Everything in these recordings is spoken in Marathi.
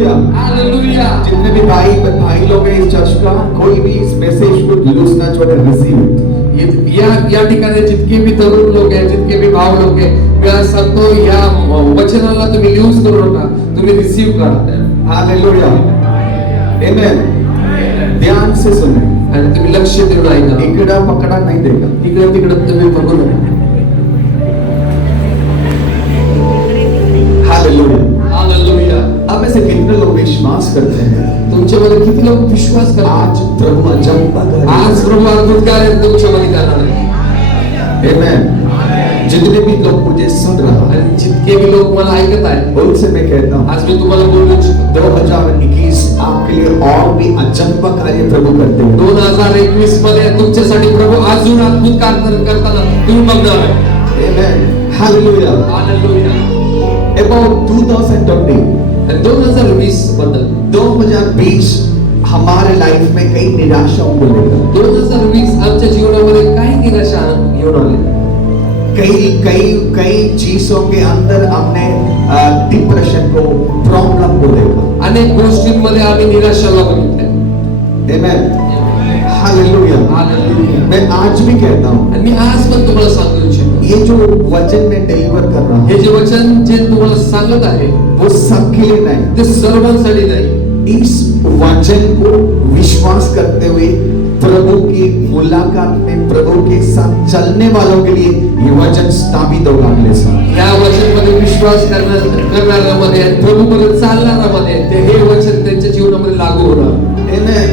हालेलुया। हालेलुया। जितने भी भाई लोग हैं इस चर्च का, कोई भी इस मैसेज को लूज ना छोड़े, रिसीव। या ठिकाणी जितके भी तरुण लोक आहेत, जितके भी भाव लोक आहेत, मी आज सांगतो या वचनाला तुम्ही यूज करू नका, तुम्ही रिसीव करा. हालेलुया, आमेन. ध्यान से सुने आणि तुम्ही लक्ष देऊन ऐका. इकडा पकडा नहीं देगा. इकडे तिकडे तुम्ही बघू नका. हालेलुया. हालेलुया. अब ऐसे कितने लोग विश्वास करते हैं तुमच्यामध्ये किती लोक विश्वास करतात? आज प्रभु अजब आज प्रभु अद्भुत कार्य तुमच्यामध्ये करणार आहे. आमेन. जितने भी लोग मुझे सुन रहा है, आणि जितके भी लोक मला ऐकत आहेत, उनसे मैं कहता हूँ आज मी तुम्हाला बोलू इच्छितो, 2021 आपके लिए और भी अजब कार्य प्रभु करते हैं. 2021 मध्ये तुमच्यासाठी प्रभु अजून अद्भुत कार्य करताना तुम्ही बघणार आहे. आमेन. हालेलुया. हालेलुया. About 2020, आणि 2020 बद्दल 2020 हमारे लाइफ में कई निराशाओं को लेकर, 2020 आमच्या जीवनामध्ये काही निराशा घेऊन आले. कई चीजों के अंदर हमने डिप्रेशन को, प्रॉब्लम को देखा. अनेक गोष्टींमध्ये आम्ही निराशाला बघितले. आमेन. हालेलुया. हालेलुया. मैं आज भी कहता हूँ, आणि मी आज पण तुम्हाला सांगू इच्छितो, ये जो वचन मैं डिलीवर कर रहा हे हूँ, जे वचन जे तुम्हाला सांगत आहे वो सबके लिए नहीं. ते सर्वांसाठी नाही. इस वचन को विश्वास करते हुए प्रभु की मुलाकात में प्रभु के साथ चलने वालों के लिए ये वचन स्थापित होगा अगले साल. या वचनमध्ये विश्वास करणाऱ्यामध्ये आणि प्रभूमध्ये चालणाऱ्यामध्ये ते हे वचन त्यांच्या जीवनामध्ये लागू होणार. आमेन.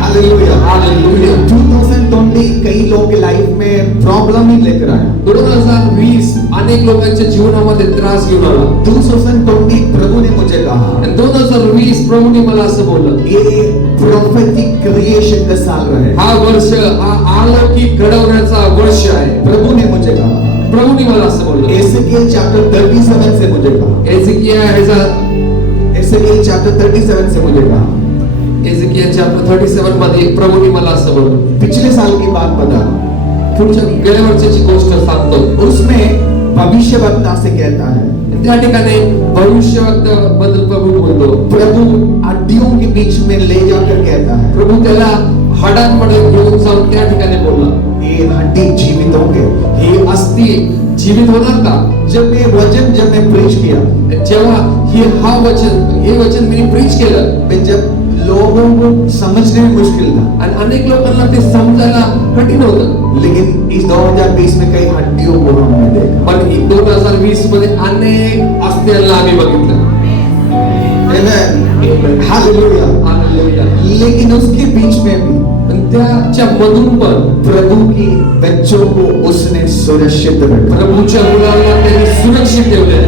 हालेलुया. हालेलुया. 2020 कई लोगों की लाइफ में प्रॉब्लम ही लेकर आया. 2020 अनेक लोकांच्या जीवनामध्ये त्रास घेऊन आला. 2020 प्रभु ने मुझे कहा, आणि 2020 प्रभूने मला असं बोललं, ये प्रोफेटिक क्रिएशन का साल रहे. हा वर्ष हा अलौकिक घडवण्याचा वर्ष आहे. प्रभु ने मुझे कहा, प्रभूने मला असं बोललं. एसेकिएल चैप्टर 37 से मुझे कहा, एसेकिएल चैप्टर 37 से मुझे कहा, एझेकियल चॅप्टर 37 मध्ये प्रभूने मला असं बोललं. पिछले साल की बात बता, पुढच्या गेल्या वर्षाची गोष्ट सांगतो. उसमें भविष्यवक्ता से कहता है, त्या ठिकाणी भविष्यवक्ता बद्दल प्रभू बोलतो. प्रभु हड्डियों के बीच में ले जाकर कहता है, प्रभू त्याला हाडांमध्ये घेऊन जाऊन त्या ठिकाणी बोलला, ये हड्डी जीवित होंगे. ही अस्थि जीवित होणार का? जब मैं प्रीच किया, जेव्हा हे वचन मी प्रीच केलं, जब लोगों को समझने में मुश्किल था, आणि अनेक लोकांना ते समजायला कठीण होतं. लेकिन इस 2020 में कई हड्डियों को हमने देखा. पण 2020 मध्ये अनेक अस्थियांना आम्ही बघितलं. आमेन. हालेलुया. हालेलुया. लेकिन उसके बीच में भी पण त्याच्या मधून पण प्रभु की बच्चों को उसने सुरक्षित रखा. प्रभूच्या मुलांना त्यांनी सुरक्षित ठेवले.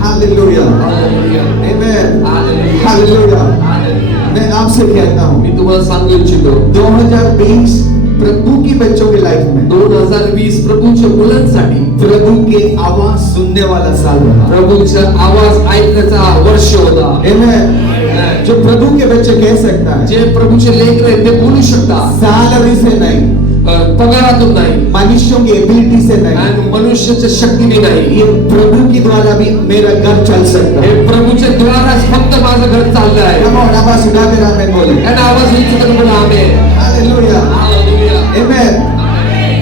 हालेलुया. हालेलुया. आमेन. हालेलुया. हालेलुया. हालेलुया. मैं आपसे कहता हूँ, मी तुम्हाला सांगू इच्छितो, 2020 प्रभु की बच्चों के लाइफ में 2020 प्रभूच्या मुलांसाठी प्रभु के आवाज सुनने वाला साल रहा. प्रभूचा आवाज ऐकण्याचा वर्ष होता. आमेन. जो प्रभु के बच्चे कह सकता है, जे प्रभूचे लेकर आहेत ते बोलू शकतात. सैलरी से नहीं, पगारातून नाही, मनुष्यों की एबिलिटी से नहीं, आणि मनुष्याच्या शक्तीने नाही, ये प्रभु के द्वारा भी मेरा घर चल सकता हे है. प्रभूच्या द्वाराच फक्त माझं घर चाललं आहे. Come on, आवाज उठा कर आमेन बोले. आणि आवाज उंच करून बोला आमेन. हालेलुया. हालेलुया. आमेन.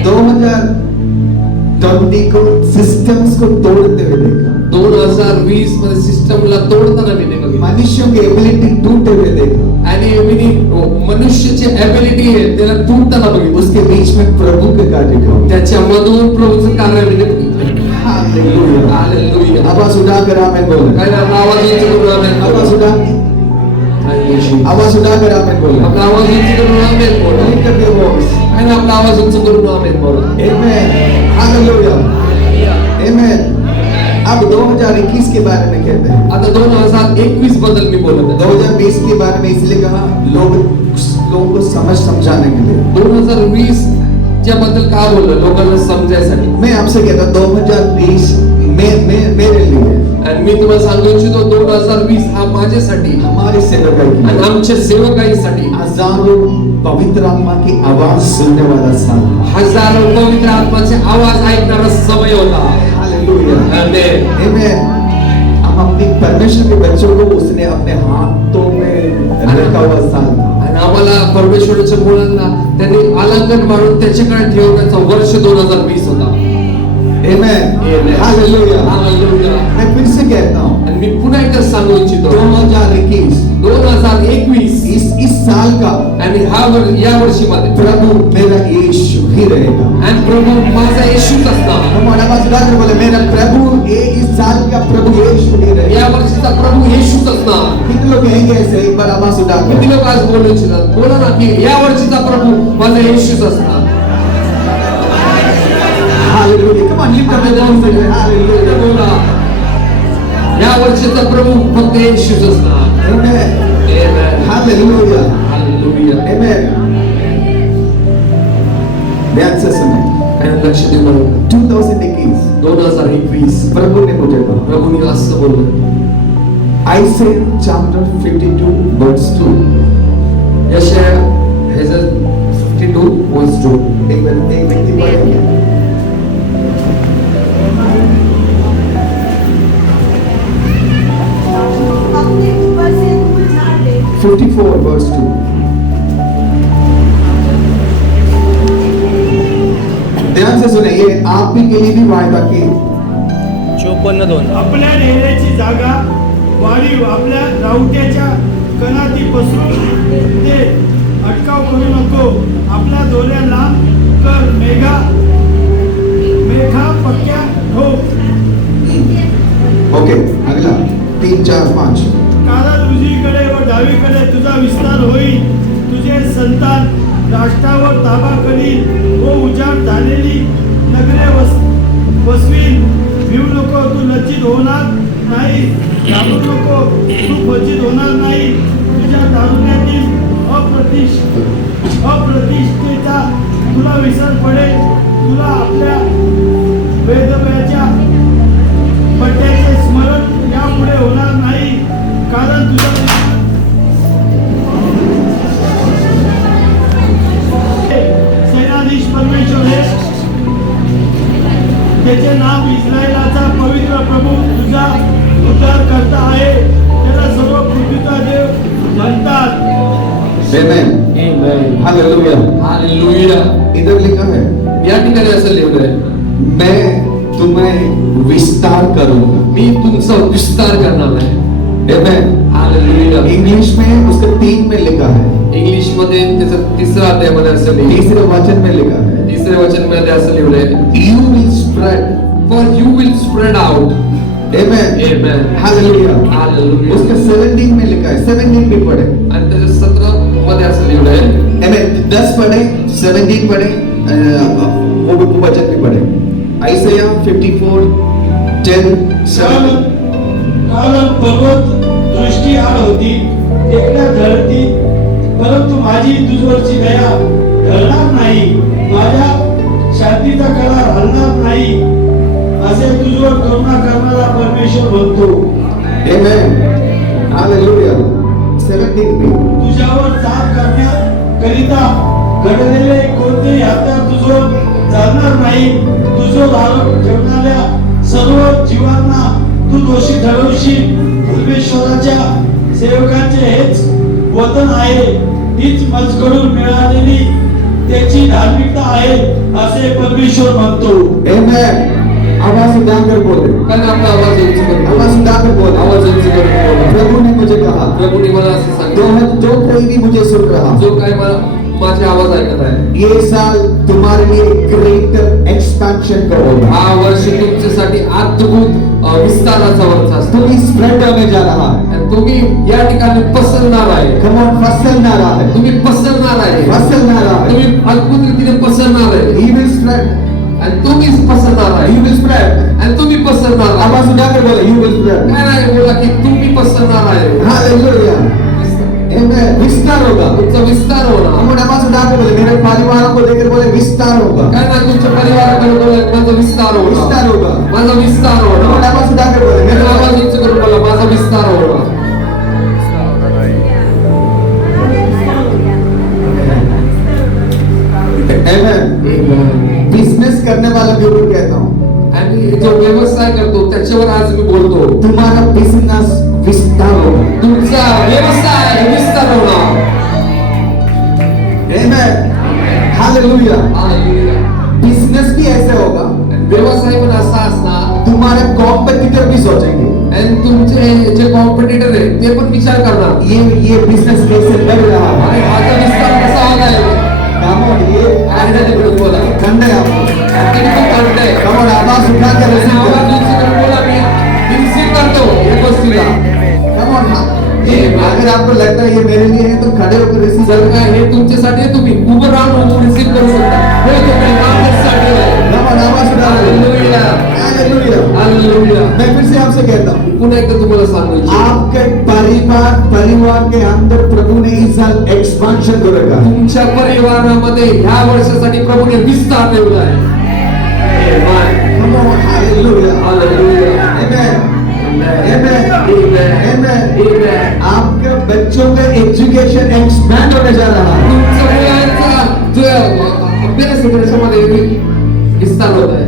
2020 को सिस्टम्स को तोड़ते हुए देखा, 2020 मध्ये सिस्टमला तोडताना मी बघितलं. मनुष्यों की एबिलिटी टूटते हुए देखा. आणि मी मनुष्याची एबिलिटी आहे त्याला तुटताना बघितलं. उसके बीच में प्रभु के कार्यक्रम, त्याच्यामधून प्रभूचं कार्य मी बघितलं. हालेलुया. हालेलुया. आवाज उठा कर आमेन बोले. काय ना आवाज उंच करून आमेन. आवाज उठा, आवाज उठा कर आमेन बोले. आपला आवाज उंच करून आमेन बोला. Lift up your voice. काय ना आपला आवाज उंच करून आमेन बोला. Amen. Hallelujah. Amen. अब 2021 के बारे में कहते हैं. आता 2021 बद्दल मी बोलत आहे. 2020 के बारे में इसलिए कहा, लोगों को समझाने के लिए. 2020 च्या बद्दल का बोललो? लोकांना समजायसाठी. मैं आपसे कहता हूं 2020 मेरे लिए, आणि मी तुम्हाला सांगू इच्छितो 2020 हा माझ्यासाठी, हमारे सेवकाई आणि आमच्या सेवकाईसाठी हजारों पवित्र आत्मा की आवाज सुनने वाला साल. हजारो पवित्र आत्माचे आवाज ऐकणारा समय होता. हालेलुया. आमेन. आमेन. हम अपनी परमेश्वर के बच्चों को उसने अपने हाथों में रखा हुआ साल था। आणि आम्हाला परमेश्वराच्या मुलांना त्यांनी आलिंगन मारून त्याच्याकडे ठेवण्याचा वर्ष 2020 होता. Amen. Amen. Hallelujah. हालेलुया. मैं फिर से कहता हूँ आणि मी पुन्हा एकदा सांगू इच्छितो 2021 2021 इस साल का आणि या वर्षीमध्ये प्रभु मेरा यीशु ही रहेगा। आणि प्रभू माझा येशूच असणार. हमारा बात बोले मेरा प्रभु ये इस साल का प्रभु यीशु ही रहेगा। या वर्षीचा प्रभु येशूच असणार. कितने लोग कहेंगे ऐसे एक बार आवाज उठा किती कर लोक आज बोलू इच्छितात? बोला ना की या वर्षीचा प्रभू माझा येशूच असणार. Hallelujah. Come on lift up your voice hallelujah. बोला या वर्षीचा प्रभू फक्त येशूच असणार. आमेन। Amen. हालेलुया। हालेलुया. आमेन। ध्यान से सुने आणि लक्ष देऊ बरं. 2021 2021 प्रभु ने मुझे कहा प्रभूने असं बोललं. Isaiah chapter 52 verse 2 यशाया ह्याचं 52 verse 2. एक व्यक्ति पढ़ेगा 54 verse 2 ध्यान से सुने ये आप भी के लिए भी वायदा की 54:2 आपल्या नेण्याची जागा वाढीव आपल्या रावट्याच्या कणाती पसरून ते अटकाव करू नको. आपल्या दोऱ्याला कर मेघा पक्क्या ठोक. ओके अगला 3 4 5 कारण उजवीकडे व डावीकडे तुझा विस्तार होईल. तुझे संतान राष्ट्रावर ताबा करील व उजाड झालेली नगरे वसवील. भिवू नको, तू लज्जित होणार नाही. घाबरू नको, तू खचित होणार नाही. तुझ्या तारुण्यातील अप्रतिष्ठेचा तुला विसर पडेल. तुला आपल्या वेदव्याच्या पट्ट्याचे स्मरण यापुढे होणार नाही. कारण तुझा सेनाधीश परमेश्वर हे त्याचे नाव इस्रायलाचा पवित्र प्रभू तुझा उद्धार करता आहे. त्याला सर्व पृथ्वीचा देव म्हणतात. आमेन Amen. हालेलुया। हालेलुया. इधर लिखा है या ठिकाणी असं लिहिलंय मैं तुम्हें विस्तार करूंगा। मी तुमचा विस्तार करणार आहे. आमेन। हालेलुया. इंग्लिश में उसके 3 में लिखा है, इंग्लिश मध्ये त्याचं तिसरं अध्यायामध्ये असं लिहिलंय. तीसरे वचन में लिखा है तिसरे वचन मध्ये असं लिहिलंय you will spread। for you will spread out. Amen Amen. Hallelujah. Hallelujah. उसके 17 में लिखा है, 17 भी पढ़े। आणि त्याच्या 17 मध्ये असं लिहिलंय आमेन 10 पढ़े, 17 पढ़े, वो वचन भी पढ़े। आइसैया 54 10 7 कारण पर्वत दृष्टी आड होती, टेकड्या ढळती, परंतु माझी तुझवरची दया ढळणार नाही. माझ्या शांतीचा करार हलणार नाही, असे तुझवर करुणा करणारा परमेश्वर म्हणतो. Amen hallelujah. 17 भी तुझ्यावर चाल करण्याकरिता घडलेले कोणतेही हत्यार तुझवर चालणार नाही. तुझवर आरोप ठेवणाऱ्या सर्व जीवांना तू दोषी ठरवशील. परमेश्वराच्या सेवकांचे हेच वतन आहे, हीच मजकडून मिळालेली त्याची धार्मिकता आहे, असे परमेश्वर म्हणतो. आमेन। आवाज उठाकर बोले, कारण आपला आवाज उंच करून बोला. आवाज उठाकर बोले। आवाज उंच करून बोला. प्रभु ने मुझे कहा प्रभूने मला असं सांगितलं जो कोई भी मुझे सुन रहा जो काय माझे आवाज ऐकत आहे ये साल तुम्हारे लिए ग्रेटर एक्सपेंशन का होगा। हा वर्ष तुमच्यासाठी अद्भुत विस्ताराचा वर्ष असतो. तुम्ही स्प्रेड होने जा रहा है। आणि तुम्ही या ठिकाणी पसरणार आहे. कम ऑन फसलना रहा है, तुम्ही पसरणार आहे. फसलना रहा है। तुम्ही अद्भुत रीतीने पसरणार आहे. He will spread, आणि तुम्हीच पसरणार आहे. he will spread। आणि तुम्ही पसरणार आहे. आवाज उठाकर बोले, you will spread। काय नाही बोला की तुम्ही पसरणार आहे. हालेलुया। आमेन। विस्तार होगा। तुमचा विस्तार होणार. हम आवाज उठाकर बोले, मेरे परिवारों को देखकर बोले विस्तार होगा, काय नाही तुमच्या परिवाराकडे बोला माझा विस्तार होणार. विस्तार होगा। माझा विस्तार हम होणार. आवाज उठाकर बोले, मेरा मेरे आवाज उंच करून बोला माझा विस्तार होणार. आमेन। बिजनेस करने वालों के ऊपर कहता हूँ आणि जो व्यवसाय करतो त्याच्यावर आज मी बोलतो. तुम्हारा बिजनेस विस्तार होगा. तुमचा व्यवसाय विस्तार होणार. Amen. Hallelujah. हालेलुया. बिजनेस भी ऐसे होगा, व्यवसाय पण असा असणार तुम्हारे कॉम्पिटिटर भी सोचेंगे आणि तुमचे जे कॉम्पिटिटर आहे ते पण विचार करणार ये बिजनेस कैसे बढ़ रहा है. आणि आता विस्तार कसा होत आहे. Come on, ये आणि तिकडे बोला खंड है आपको. तिकडे करते. Come on, आवाज उठा कर receive आवाज करो. उंच करून बोला, मी रिसीव करतो या गोष्टीला. Come on, हाँ. ये अगर आपको लगता है ये मेरे लिए है तो खड़े होकर रिसीव जर का हे तुमच्यासाठी आहे, तुम्ही उभं राहून रिसीव करू शकता. हे तुम्ही माझ्यासाठी आहे. Come on, आवाज उठा कर. हालेलुया. Hallelujah. हालेलुया. मैं फिर से आपसे कहता हूँ, पुन्हा एकदा तुम्हाला सांगायचं, आपके परिवार के अंदर प्रभु ने इस साल एक्सपांशन को रखा है. तुमच्या परिवारामध्ये ह्या वर्षासाठी प्रभूने विस्तार ठेवला आहे. Amen. Come on, hallelujah. Hallelujah. Amen. Amen. Amen. Amen. आपके बच्चों का एजुकेशन एक्सपैंड होने जा रहा है. तुमच्या मुलांचा जो अभ्यास आहे त्याच्यामध्ये विस्तार होत आहे.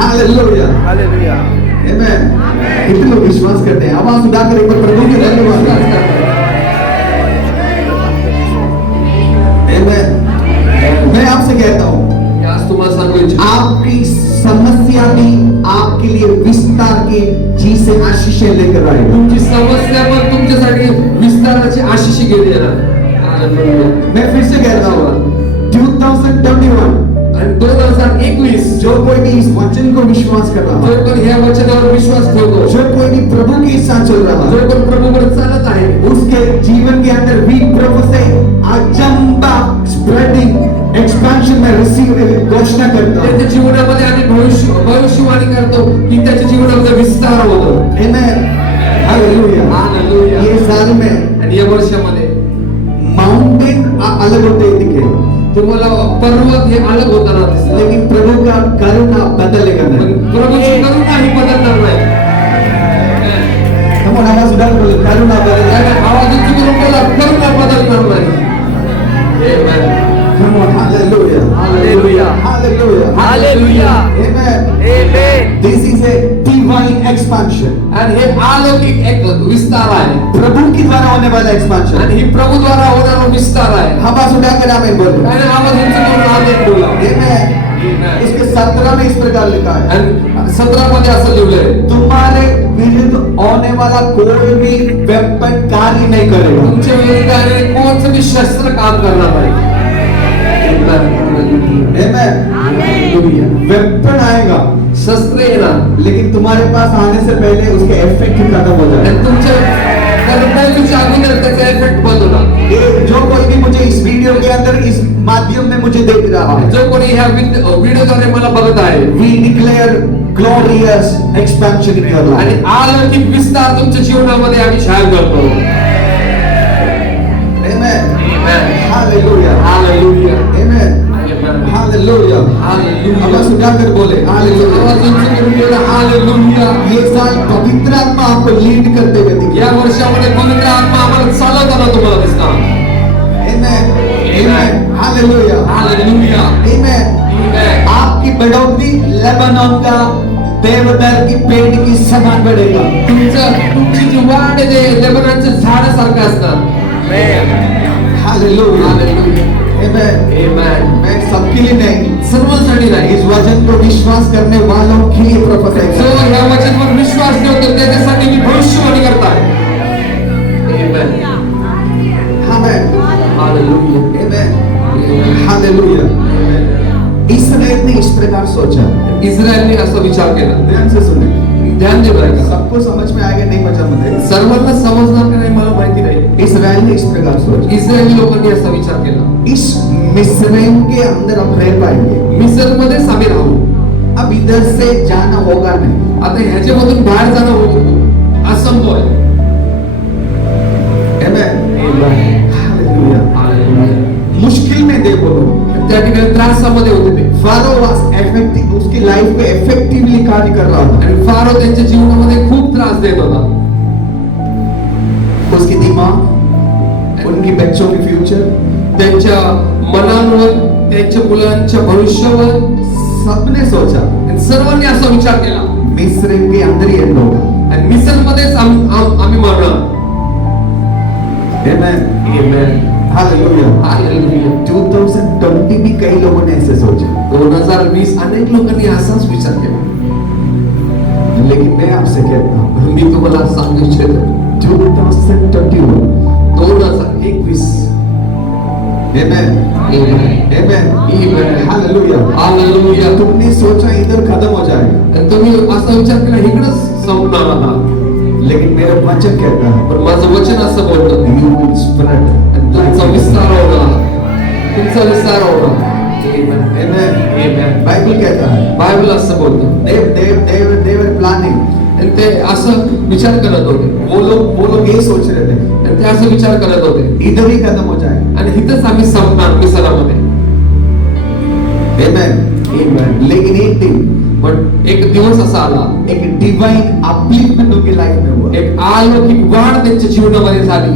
हालेलुया. हालेलुया. Amen. कितने लोग विश्वास करते हैं? आवाज उठाकर एक बार प्रभु के धन्यवाद. Amen. मैं आपसे कहता हूँ, मी आज तुम्हाला सांगू इच्छितो, आपकी समस्या भी आपके लिए विस्तार की जी से आशीषें लेकर आएगा. तुमची समस्या पण तुमच्यासाठी विस्ताराची आशिष घेऊन येणार. हालेलुया. मैं फिर से कहता हूँ, 2021 आणि 2021 जो कोई भी इस वचन को विश्वास कर रहा जो है, कोण ह्या वचनावर विश्वास ठेवतो, जो कोई भी प्रभु के साथ चल रहा जो है, कोण प्रभूवर चालत आहे, उसके जीवन के अंदर वी प्रोफेसी अजंबा स्प्रेडिंग एक्सपेंशन में रिसीव घोषणा करता हूं. त्याच्या जीवनामध्ये आणि भविष्यवाणी करतो की त्याच्या जीवनामध्ये विस्तार होतो. Amen. Hallelujah. हालेलुया. ये साल में आणि या वर्षामध्ये माउंटेन अलग होते दिखे, तुम्हाला पर्वत हे अलग होताना दिसले, लेकिन प्रभु का करुणा बदलेगा पण नहीं. प्रभूची करुणा ही बदलणार नाही. हम आवाज उठा बोले करुणा बदलेगा. त्याने आवाज उंच करून बोला, करुणा बदलणार नाही. Amen. Come on, hallelujah. Hallelujah. Hallelujah. Hallelujah. Amen. Amen. This is a divine expansion. आणि हे अलौकिक एक विस्तार आहे प्रभु के द्वारा होने वाला एक्सपांशन. आणि ही प्रभूद्वारा होणारा विस्तार आहे. आवाज उठाकर आमेन बोलो. त्याने आवाज उंच करून आमेन बोला. Amen. Amen. इसके 17 में इस प्रकार लिखा है, आणि 17 मध्ये असं लिहिलंय, तुम्हारे विरुद्ध होने वाला कोई भी वेपन कार्य नहीं करेगा. तुमच्या विरुद्धाने कोणचं भी शस्त्र काम करणार नाही. Amen. वेपन आएगा, शस्त्र येणार लेकिन तुम्हारे पास आने से पहले उसके इफेक्ट खत्म हो जाएगा. आणि तुमच्या कर्तव्याच्या अगोदर त्याचा इफेक्ट बंद होणार. ये जो कोई भी मुझे इस वीडियो के अंदर इस माध्यम में मुझे देख रहा है, जो कोणी ह्या व्हिडिओद्वारे मला बघत आहे, we declare glorious expansion in your आणि life. अलौकिक विस्तार तुमच्या जीवनामध्ये आम्ही जाहीर करतो. Amen. Amen. Hallelujah. Hallelujah. Amen. Amen. Hallelujah. Hallelujah. आवाज उठाकर बोले Hallelujah. आवाज उंच करून बोला, Hallelujah. ये साल पवित्र आत्मा आपको लीड करते हुए दिखे. या वर्षामध्ये पवित्र आत्मा आम्हाला चालवताना तुम्हाला दिसणार. Amen. Amen. Hallelujah. Hallelujah. Amen. Amen. आपकी बढ़ोतरी लेबनोन का देवदार की पेड़ की समान बढ़ेगा. तुमची जी वाढ आहे ते लेबनॉनच्या झाडासारखं असणार. Hallelujah. Hallelujah. Amen. Amen. मैं सबके लिए नहीं, सर्वांसाठी नाही, इस वचन को विश्वास करने वालों के लिए प्रोफेसर जो या वचनावर विश्वास ठेवतो त्याच्यासाठी मी भविष्यवाणी करताय. Amen. Amen. Hallelujah. Amen. Amen. Hallelujah. Amen. Israel ने इस प्रकार सोचा. इस्रायलने असा विचार केला. ध्यान से सुने. ध्यान दे बरं का. सबको समझ में आएगा नहीं पता मुझे. सर्वांना समजणार का नाही मला माहिती नाही. इसराइल ने इस प्रकार सोचा. इस्रायली लोकांनी असा विचार केला, इस मिस्रैम के अंदर हम रह पाएंगे. मिस्रमध्ये आम्ही राहू. अब इधर से जाना होगा नहीं. आता ह्याच्यामधून बाहेर जाणं असंभव आहे. Amen. Amen. Hallelujah. मुश्किल में दे बोलो. त्या ठिकाणी त्रासामध्ये होते ते. फारो वाज इफेक्टिव, उसकी लाइफ में इफेक्टिवली कार्य कर रहा था. आणि फारो त्यांच्या जीवनामध्ये खूप त्रास देत होता. उसकी दिमाग, उनकी बच्चों के फ्यूचर, त्यांच्या मनांवर, त्यांच्या मुलांच्या भविष्यावर सबने सोचा सर्वांनी असा विचार केला मिस्र के अंदर ही एंड होगा। आणि मिसरमध्येच आम्ही मरणार. Amen. Amen. Hallelujah. Hallelujah. 2020 भी कई लोगों ने ऐसे सोचा, 2020 अनेक लोकांनी असाच विचार केला. लेकिन मैं आपसे कहता हूँ मी तुम्हाला सांगू इच्छितो 2021 2021 Amen. Amen. Amen. Amen. Hallelujah. Hallelujah. तुमने सोचा इधर खत्म हो जाएगा, आणि तुम्ही असा विचार केला इकडंच संपणार आता, लेकिन मेरा वचन कहता है पण माझं वचन असं बोलतं you will spread. आणि तुमचा विस्तार होणार, तुमचा विस्तार होणार. Amen. Amen. Amen. बाइबल कहता है बायबल असं बोलतं. they were planning. आणि ते असं विचार करत होते, वो लोग ये सोच रहे थे आणि ते असं विचार करत होते इधर ही खत्म हो जाए। आणि इथंच आम्ही संपणार मिसरामध्ये. Amen. Amen. लेकिन एक दिन पण एक दिवस असा आला, एक डिवाइन अपलिफ्टमेंट उनकी लाइफ में हुआ। एक अलौकिक वाढ त्यांच्या जीवनामध्ये झाली.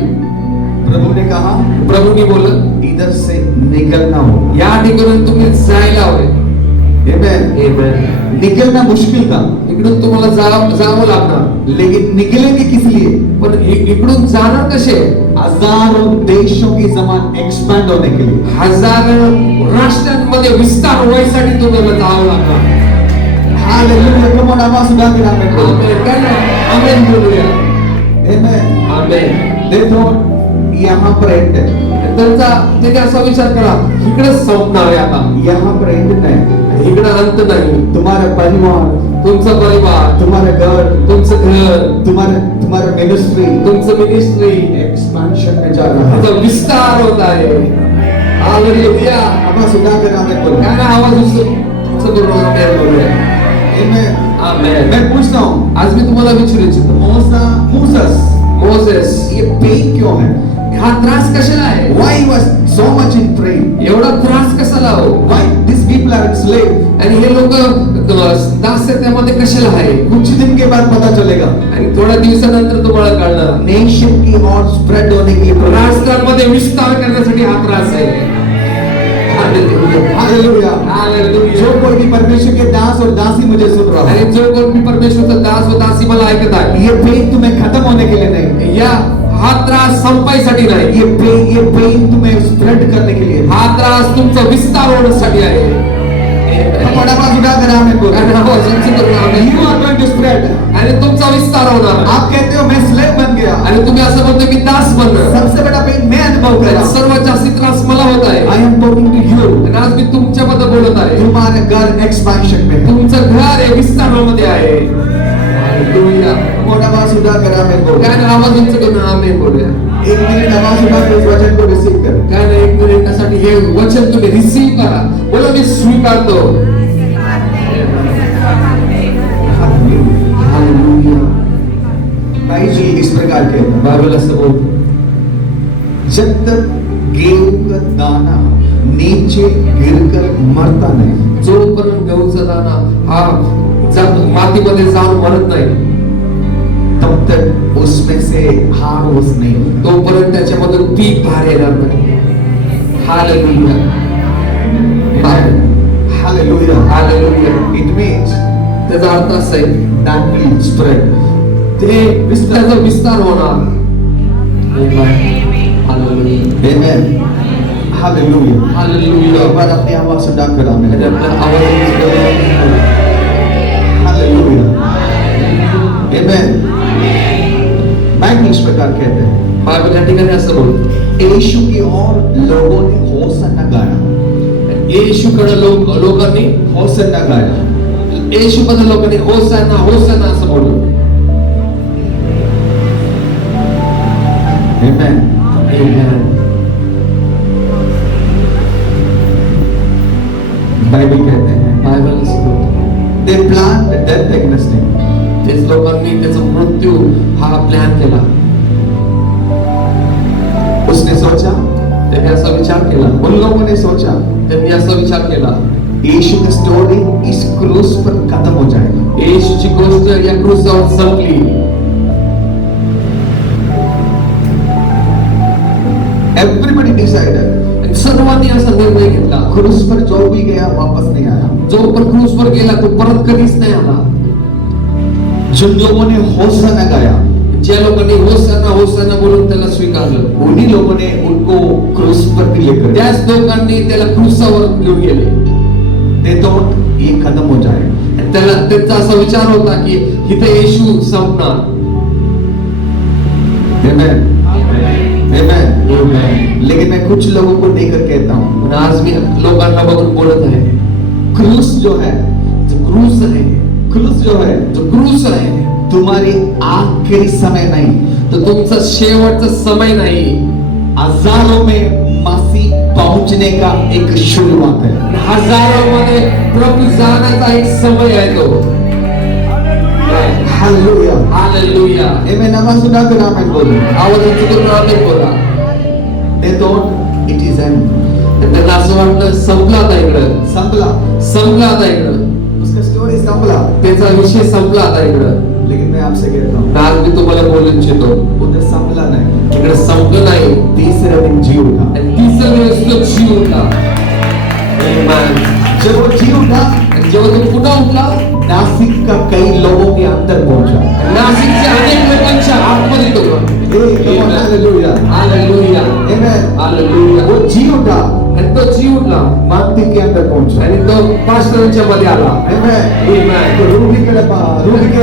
प्रभु ने कहा प्रभूनी बोललं इधर से निकलना होगा। या ठिकाणी तुम्ही जायला हवे. Amen. Amen. निकलना मुश्किल था, इकडून तुम्हाला जावं लागणार, लेकिन निकलेंगे किस लिए? पण इकडून जाणार कसे? हजारों देशों की जमान एक्सपैंड होने के लिए। हजारो राष्ट्रांमध्ये विस्तार व्हायसाठी तुम्हाला जावं लागणार. हालेलुया, come on, आवाज उठा के आमेन बोलो। आमेन. काय ना? आमेन बोलूया. Amen. आमेन. They thought यहाँ पर एंड है, त्याने असा विचार करा इकडेच संपणार आहे आता, यहाँ पर एंड नहीं। इकडे अंत नाही. तुम्हारा परिवार, तुमचा परिवार, तुम्हारा घर, तुमचं घर, तुम्हारा मिनिस्ट्री तुमचं मिनिस्ट्री एक्सपेंशन में जा रहा है। त्याचा विस्तार होत आहे. हालेलुया. आवाज उठा के आमेन बोलो। काय ना आवाज उंच करून आमेन बोलूया. Amen. आमेन. मैं पूछता हूँ आज मी तुम्हाला विचारू इच्छितो, मोसेस ये पेन क्यों है? हा त्रास कशाला आहे? Why he was so much in pain? एवढा त्रास कशाला हो? Why these people are enslaved? आणि हे लोक दास्यत्यामध्ये कशाला आहे? कुछ दिन के बाद पता चलेगा। आणि थोड्या दिवसानंतर तुम्हाला कळणार नेशन की और स्प्रेड होने के लिए राष्ट्रांमध्ये विस्तार करण्यासाठी हा त्रास आहे. हालेलुया. हालेलुया। हालेलुया. जो कोई भी परमेश्वर के दास और दासी मुझे सुन रहा है, आणि जो कोण मी परमेश्वरचा दास व दासी मला ऐकत आहे, ये पेन तुम्हें खत्म होने के लिए नहीं, या हा त्रास संपायसाठी नाही, ये पेन तुम्हें स्प्रेड करने के लिए। हा त्रास तुमचा विस्तार होण्यासाठी आहे. हमारा आवाज उठा कर आमेन बोलो। आणि आवाज उंच करून आमेन. You are going to spread. आणि तुमचा विस्तार होणार. आप कहते हो मैं स्लेव बन गया, आणि तुम्ही असं म्हणतो मी दास बनणार. सबसे बड़ा पेन मैं अनुभव कर रहा हूं। सर्वात जास्ती त्रास मला होत आहे. I am talking to you. आणि आज मी तुमच्याबद्दल बोलत आहे. तुम्हारा घर एक्सपेंशन में है। तुमचं घर हे विस्तारामध्ये आहे. हालेलुया. मोटा आवाज उठा कर आमेन बोलो। काय ना आवाज उंच करून आमेन बोलूया. एक मिनट आवाज उठा के इस वचन को रिसीव कर। काय ना एक मिनिटासाठी हे वचन तुम्ही रिसीव करा. बोला मी स्वीकारतो. हालेलुया. बाइबल इस प्रकार कहता है, बायबल असं बोलतो, जब तक गेहूं का दाना नीचे गिरकर मरता नहीं, जोपर्यंत गहूचा दाना हा मातीमध्ये जाऊन मरत नाही, तब तक उसमें से हार्वेस्ट नहीं होता। तोपर्यंत त्याच्यामधून पीक बाहेर येणार नाही. Hallelujah. Hallelujah. Hallelujah. It means त्याचा अर्थ असा आहे that will spread. ते विस्ताराचा विस्तार होणार. हालेलुया. Amen. Hallelujah. हालेलुया. एक बार अपनी आवाज उठाकर आणि आमेन। आपला आवाज उंच करून Hallelujah. Amen. बाइबल इस प्रकार कहते हैं, बायबल या ठिकाणी असं बोलतो, यीशु की और लोगों ने होसन्ना गाया, येशूकडे लोकांनी होसन्ना गाया। येशूबद्दल लोकांनी होसाना होसाना असं बोललं. Amen. बाइबल कहते हैं, बायबल असं बोलतो, they planned the death against him. तेच लोकांनी त्याचा मृत्यू हा प्लॅन केला. उसने सोचा, त्यांनी असा विचार केला, उन लोगों ने सोचा, त्यांनी असा विचार केला, यीशु की स्टोरी इस क्रूस पर खत्म हो जाएगी। येशूची गोष्ट या क्रूसावर संपली. Everybody decided, सर्वांनी असा निर्णय घेतला, क्रूस पर जो भी गया वापस नहीं आया। जो पण क्रूसवर गेला तो परत कधीच नाही आला. जिन लोगों ने होशाना गाया, ज्या लोकांनी होसाना होसाना बोलून त्याला स्वीकारलं, उन्हीं लोगों ने उनको क्रूस पर भी लेकर गए. त्याच लोकांनी त्याला क्रूसावर घेऊन गेले. They thought ये खत्म हो जाएगा. आणि त्याला त्यांचा असा विचार होता की इथे येशू संपणार. Amen. Amen. लेकिन मैं कुछ लोगों को देखकर कहता हूँ, पण आज मी लोकांना बघून बोलत आहे, क्रूस जो है, जो क्रूस आहे, क्रूस जो है, जो क्रूस आहे, तुम्हारी आखिरी समय नहीं, तो तुमचा शेवटचा समय नाही, हजारों में मसीह पहुंचने का एक शुरुआत है. हजारों मध्ये प्रभू जाण्याचा एक समय आहे तो. हालेलुया. हालेलुया. Amen. आवाज उठाकर आमेन बोलो. आवाज उंच करून आमेन बोला. They thought it is end. त्यांना असं वाटलं संपला आता इकडं, संपला, संपला आता इकडं, उसका स्टोरी संपला. त्याचा विषय संपला आता इकडं. लेकिन मैं आपसे कहता हूँ, आज मी तुम्हाला बोलू इच्छितो, उधर संपला नहीं, इकडे संपलं नाही. तीसरे दिन जी उठा. आणि तिसऱ्या वेळेस तो जीव उठला. Amen. जब वो जी उठा, आणि जेव्हा तो पुन्हा उठला, नासिक का कई लोगों के अंदर पहुंचा. नाशिकच्या अनेक लोकांच्या आतमध्ये तो गेला. हालेलुया. हालेलुया. Amen. हालेलुया. वो जी उठा, आणि तो जीव उठला मानती के अंदर पहुंचा. आणि तो पास्टरच्या मध्ये आला. Amen. Amen. तो रूबी के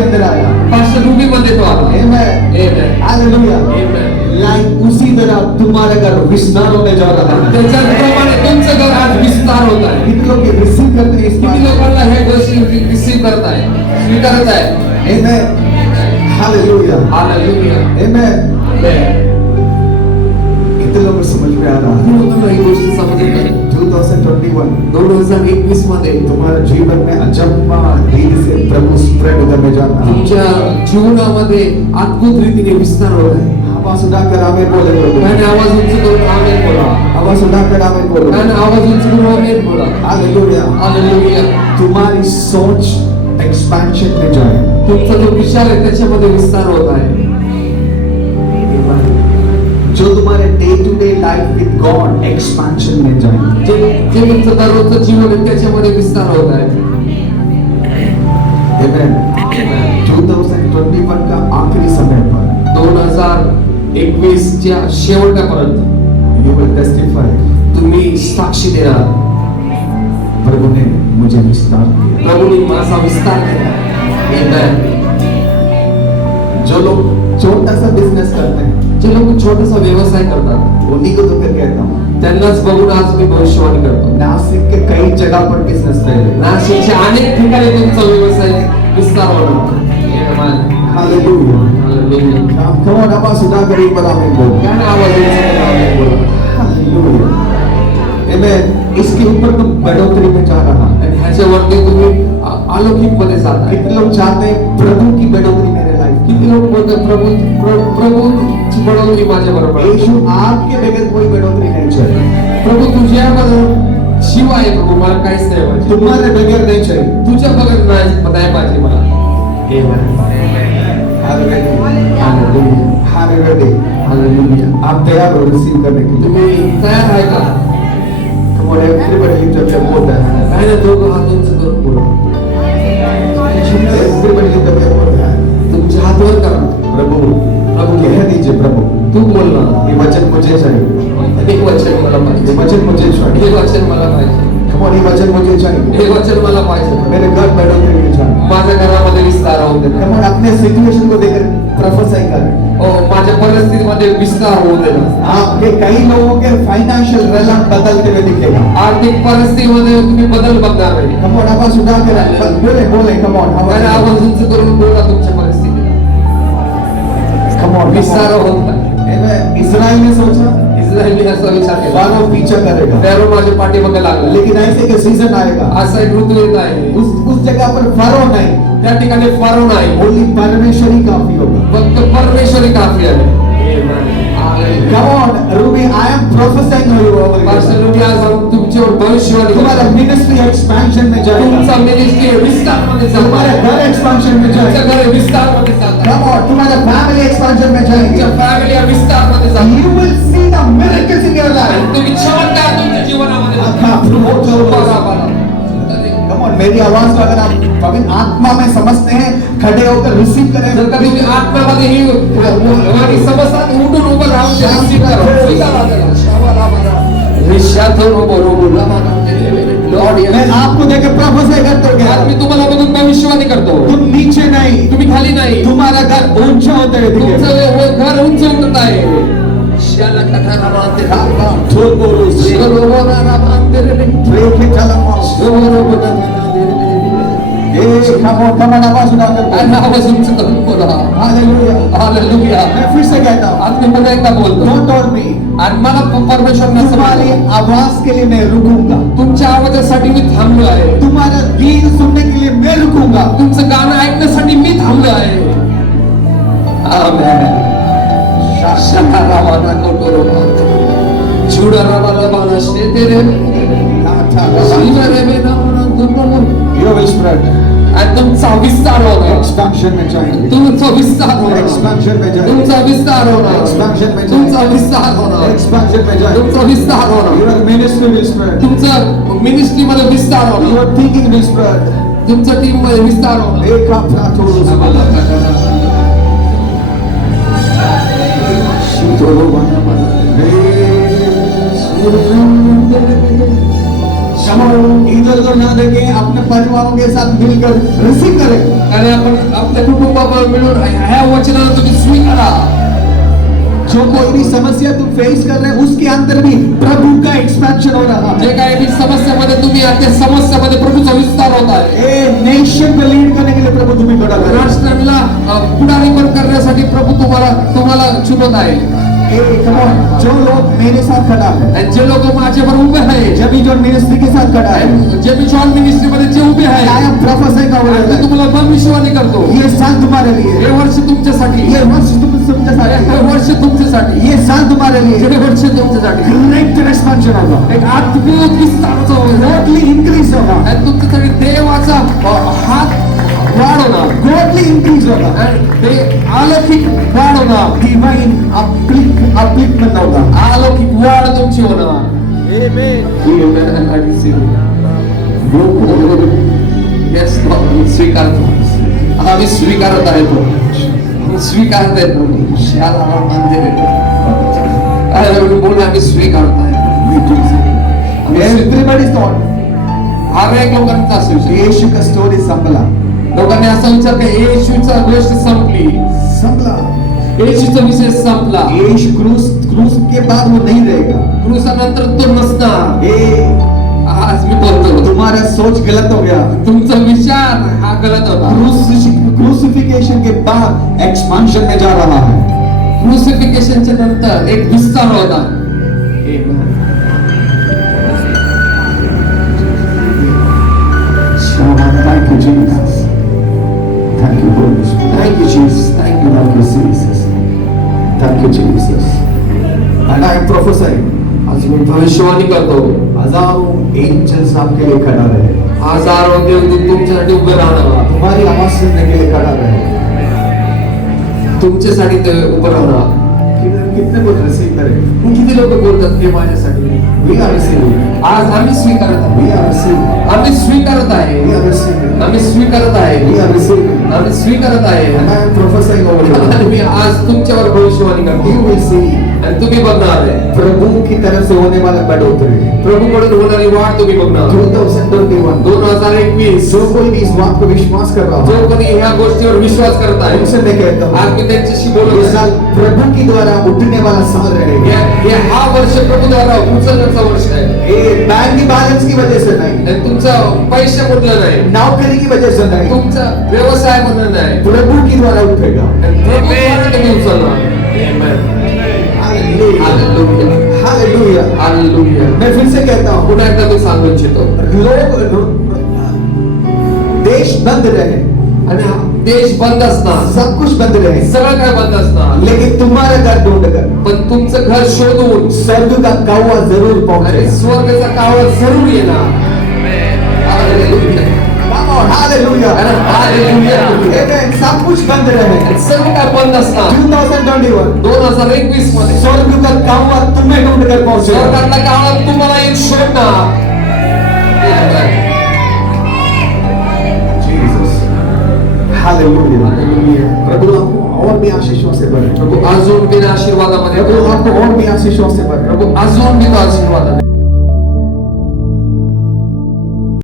अंदर आया. पास्टर रूबी मध्ये तो आला. Amen. Amen. Hallelujah. Amen. Like उसी तरह तुम्हारा घर विस्तार होने जा रहा है. त्याच्याप्रमाणे तुमचं घर आज विस्तार होत आहे. कितने लोग ये रिसीव करते हैं इस किती बात? लोकांना हे गोष्टी रिसीव करत आहे, स्वीकारत आहे. Amen. Hallelujah. Hallelujah. Amen. Amen. कितने लोगों को समझ में आ रहा है? किती लोकांना ही गोष्ट समजत आहे? 2021 2021 मध्ये तुम्हारा जीवन में अचंबा रीति से प्रभु स्प्रेड करने जा रहा है. तुमच्या जीवनामध्ये अद्भुत रीतीने विस्तार होत आहे. आवाज उठाकर आमेन बोले बोलो. आणि आवाज उंच करून आमेन बोला. आवाज उठाकर आमेन बोलो. आणि आवाज उंच करून आमेन बोला. हालेलुया. हालेलुया. तुम्हारी सोच एक्सपेंशन में जाए. तुमचा जो विचार आहे त्याच्यामध्ये विस्तार होत आहे. जो तुम्हारे डे टू डे लाइफ विद गॉड एक्सपेंशन में जाए. जे तुमचं दररोजचं जीवन आहे त्याच्यामध्ये विस्तार होत आहे. Amen. 2021 का आखिरी समय पर 2021 च्या शेवटापर्यंत you will testify. तुम्ही साक्षी देणार, प्रभु ने मुझे विस्तार दिया. प्रभूने माझा विस्तार केला. Amen. जो लोग छोटा सा बिजनेस करते हैं, जे लोक छोटासा व्यवसाय करतात उन्हीं को तो फिर कहता हूँ, त्यांनाच बघून आज मी भविष्यवाणी करतो. नासिक के कई जगह पर बिजनेस फैले. नाशिकच्या अनेक ठिकाणी तुमचा व्यवसाय विस्तार होणार. Amen. Hallelujah. Hallelujah. Come on, आवाज उठाकर एक बार आमीन बोलो. त्याने आवाज उंच करून आमेन बोला. हालेलुया. Amen. इसके ऊपर तुम बढ़ोतरी में जा रहा है. आणि ह्याच्यावरती तुम्ही अलौकिक मध्ये जाता. कितने लोग चाहते हैं प्रभु की बढ़ोतरी मेरे लाइफ. किती लोक बोलतात प्रभूची बढोतरी माझ्या बरोबर. यीशु आपके बगैर कोई बढ़ोतरी नहीं चाहिए. प्रभू तुझ्या शिवाय प्रभू मला काहीच नाही पाहिजे. तुम्हारे बगैर नहीं चाहिए. तुझ्या बगैर नाही पाहिजे मला. हालेलुया. आप तैयार हो रिसीव करने के लिए? तुम्ही तयार आहे का? Come on, everybody lift up your voice. काय ना दोघं हात उंच करून बोला. Everybody lift up your voice. तुमचे हात वर करा. प्रभु प्रभु कह दीजिए, प्रभु तू बोल ना. ये वचन मुझे चाहिए. एक वचन मला ये पाहिजे. वचन मुझे चाहिए. हे वचन मला पाहिजे. Come on, ये वचन मुझे चाहिए. हे वचन मला पाहिजे. मेरे घर बढ़ोतरी में चाहिए. माझ्या घरामध्ये विस्तार होऊ दे. Come on, अपने सिचुएशन को देखकर प्रोफेसाई करें. माझ्या परिस्थितीमध्ये विस्तार होऊ दे. आपके कई लोगों के फाइनेंशियल रिजल्ट बदलते हुए दिखेगा. आर्थिक परिस्थितीमध्ये तुम्ही बदल बघणार नाही. Come on, आवाज उठाकर बोले बोले. Come on, आणि आवाज उंच करून बोला तुमच्या परिस्थितीला. Come on, विस्तार होत नाही. Amen. इस्राइल ने सोचा इस्रायलने असा विचार केला. फारो पीछा करेगा, फॅरो माझ्या पाठीमागे लागला. लेकिन ऐसे के सीजन आएगा असा एक ऋतू येत आहे. उस जगह पर फारो नहीं, त्या ठिकाणी फारो नाही, ओनली परमेश्वर ही काफी होगा. फक्त परमेश्वरी काफी आहे. Come on, Ruby, I am prophesying over you. Pastor ruby, आज हम तुमच्यावर भविष्यवाणी तुम्हारा करतो. मिनिस्ट्री एक्सपेंशन में जाएगा. तुमचा मिनिस्ट्री विस्तार मध्ये तुम्हारे जाणार. घर एक्सपेंशन में तुमच्या जाएगा. घर विस्तार मध्ये जाणार. Come on, तुम्हारा फैमिली एक्सपेंशन में तुमच्या जाएगा. फॅमिली विस्तार मध्ये जाणार. You will see the miracles in your life. आणि तुम्ही चमत्कार तुमच्या जीवनामध्ये आता प्रभू चलो. बघा. Come on, मेरी आवाज को अगर आप पवित्र आत्मा में समझते हैं, खड़े होकर रिसीव करें। जर का तुम्ही आत्म्यामध्ये ही वाणी समजतात, उठून उभं राहून ते receive करा. स्वीकारा त्याला. शाबाला बना. रिशातो रोबो रोबो लामा नामते देवे. Lord, yes. मैं आपको देख के प्रोफेसर करते हो आज मी तुम्हाला बघून भविष्यवाणी करतो. तुम नीचे नहीं, तुम्ही खाली नाही. तुम्हारा घर ऊंचा होता है। तुमचं घर उंच उठत आहे. शाला कठारा मानते रे. थोरबोरोस, रोबो नाना मानते रे. ट्रेके चलमोस, रोबो रोबो नाना मानते रे. ये खमो आवाज उठाकर बोलो। आणि आवाज उंच करून बोला. हालेलुया। हालेलुया. मैं फिर से कहता हूँ, आज मी पुन्हा एकदा बोलतो. डोंट टॉल मी, आणि मला परमेश्वरने तुम्हारी आवाज के लिए मैं रुकूंगा, तुमच्या आवाजासाठी मी थांबलो आहे. तुम्हारा गीत सुनने के लिए मैं रुकूंगा। तुमचं गाणं ऐकण्यासाठी मी थांबलो आहे. आमेन. शहारावाना कोटोरोबा. चुडारावाला शेतेरे. शिवरे बेनावना दुर्बल. Your whispered, आणि तुमचा विस्तार होणार. expansion में जाएंगे, तुमचा विस्तार होणार. expansion में जाएंगे, तुमचा विस्तार होणार. expansion में तुमचा जाएंगे, विस्तार होणार. expansion में जाएंगे। तुमचा विस्तार होणार. Your ministry whispered, तुमचं मिनिस्ट्री मध्ये विस्तार होणार. your thinking whispered, तुमच्या टीम मध्ये विस्तार होणार. एक प्रातोरुस, शीतोरो बना बना, इधर उधर ना देखें, अपने परिवारों के साथ मिलकर रिसीव करें। आणि आपण आपल्या कुटुंबाबरोबर मिळून ह्या वचनाला तुम्ही स्वीकारा. जो कोई भी समस्या तुम फेस कर रहे हैं, उसके अंदर भी प्रभु का एक्सपेंशन हो रहा है। जे काही बी समस्यामध्ये तुम्ही आहात, त्या समस्यामध्ये प्रभूचा विस्तार होत आहे. ए नेशन को लीड करने के लिए प्रभु तुम्हें खड़ा करे। राष्ट्राला पुढारीपण करण्यासाठी प्रभु तुम्हाला चुनत आहे. ए कम ऑन, जो लोग मेरे साथ खड़ा है, आणि जे लोक माझ्यावर उभे आहेत, जब भी जो मिनिस्ट्री के साथ खड़ा है, जे मी जॉन मिनिस्ट्रीमध्ये जे उभे I आहेत, am prophesying over आणि your मी life। तुम्हाला भविष्यवाणी करतो. ये साल तुम्हारे लिए, हे वर्ष तुमच्यासाठी. ये वर्ष तुमच्यासाठी, हे वर्ष तुमच्यासाठी. ये साल तुम्हारे लिए हे वर्ष तुमच्यासाठी. ग्रेट एक्सपेंशन होगा, एक अद्भुत विस्तार होईल. गॉडली इंक्रीज होगा, आणि तुमच्यासाठी देवाचा हात वाढवणार. गॉडली इंक्रीज होगा, आणि ते अलौकिक वाढ होणार. डिवाइन अपलिफ्टमेंट होगा। अलौकिक वाढ तुमची होणार. Yes, Lord, मी स्वीकारतो. आम्ही स्वीकारत आहे तो. आम्ही स्वीकारत आहे तो. शाला मंदिर आहे. बोल आम्ही स्वीकारत आहे. Everybody thought हर एक लोकांचा असं विचार. यीशु का स्टोरी संपला, लोकांनी असा विचार केला येशूचा गोष्ट संपली. संपला। येशूचा विषय संपला. यीशु क्रूस के बाद वो नहीं रहेगा। क्रूसानंतर तो नसणार. ए आज मी बोलतो तुम्हारा सोच गलत हो गया। तुमचा विचार हा गलत होता. क्रूसिफिकेशन के बाद एक्सपांशन में जा रहा है। क्रूसिफिकेशनच्या नंतर एक विस्तार होता. Thank you, Jesus. Thank you, Holy Spirit. Thank you, Jesus. Thank you. Thank you, Jesus. Thank you, Jesus. And I am prophesying, आज मी भविष्यवाणी करतो. हजारों एंजल्स आपके लिए खड़ा रहे, हजारो देवदूत तुमच्यासाठी उभे राहणार. तुम्हारी आवाज सुनने के लिए खड़ा रहे। तुमच्यासाठी ते उभे राहणार. कितने लोग रिसीव करें? किती लोक बोलतात की माझ्यासाठी. We are receiving. आज आम्ही स्वीकारत आहे. We are receiving. आम्ही स्वीकारत We आहे. are receiving. आम्ही स्वीकारत आहे. We are receiving. आम्ही स्वीकारत आहे. And I am prophesying over you. आणि मी आज तुमच्यावर भविष्यवाणी करतो. You will see आणि तुम्ही बघणार आहे प्रभु की तरफ से होने वाला बढ़ोतरी। प्रभूकडून होणारी वाढ तुम्ही बघणार. 2021 2021 जो कोई भी इस बात को विश्वास कर रहा जो हो, कोणी ह्या गोष्टीवर विश्वास करत आहे, उनसे मैं कहता हूँ, आज मी त्यांच्याशी बोलत ये आहे. साल प्रभु की द्वारा उठने वाला साल रहेगा। हे हा वर्ष प्रभूद्वारा उचलण्याचा वर्ष आहे. ये बैंक की बैलेंस की वजह से नहीं, आणि तुमचा पैसे म्हटलं नाही, नौकरी की वजह से नहीं, तुमचा व्यवसाय म्हणणं नाही, प्रभु की द्वारा उठेगा। आणि प्रभूद्वारा तुम्ही उचलणार. Hallelujah, hallelujah, hallelujah. हालेलुया. मैं फिर से कहता हूँ, पुन्हा एकदा मी सांगू इच्छितो. देश बंद रहे, आणि हा देश बंद असणार, सब कुछ बंद रहे, सगळं काय बंद असणार, लेकिन तुम्हारा घर ढूंढ कर पण तुमचं घर शोधून स्वर्ग का कौवा जरूर आणि पहुंचेगा। स्वर्गाचा कावळ जरूर येणार. हालेलुया. Come on, hallelujah. आणि हालेलुया. Amen. सब कुछ बंद रहे, आणि सगळं काय बंद असणार. 2021 2021 मध्ये स्वर्ग का कौवा तुम्हें ढूंढ कर पहुंचेगा। स्वर्गातला कावळ तुम्हाला येऊन शोधणार. और भी आशीषों से भरे प्रभु अजून बिन आशीर्वादामध्ये प्रभु आपको और भी आशीषों से भरे प्रभु अजून बिन आशीर्वादाने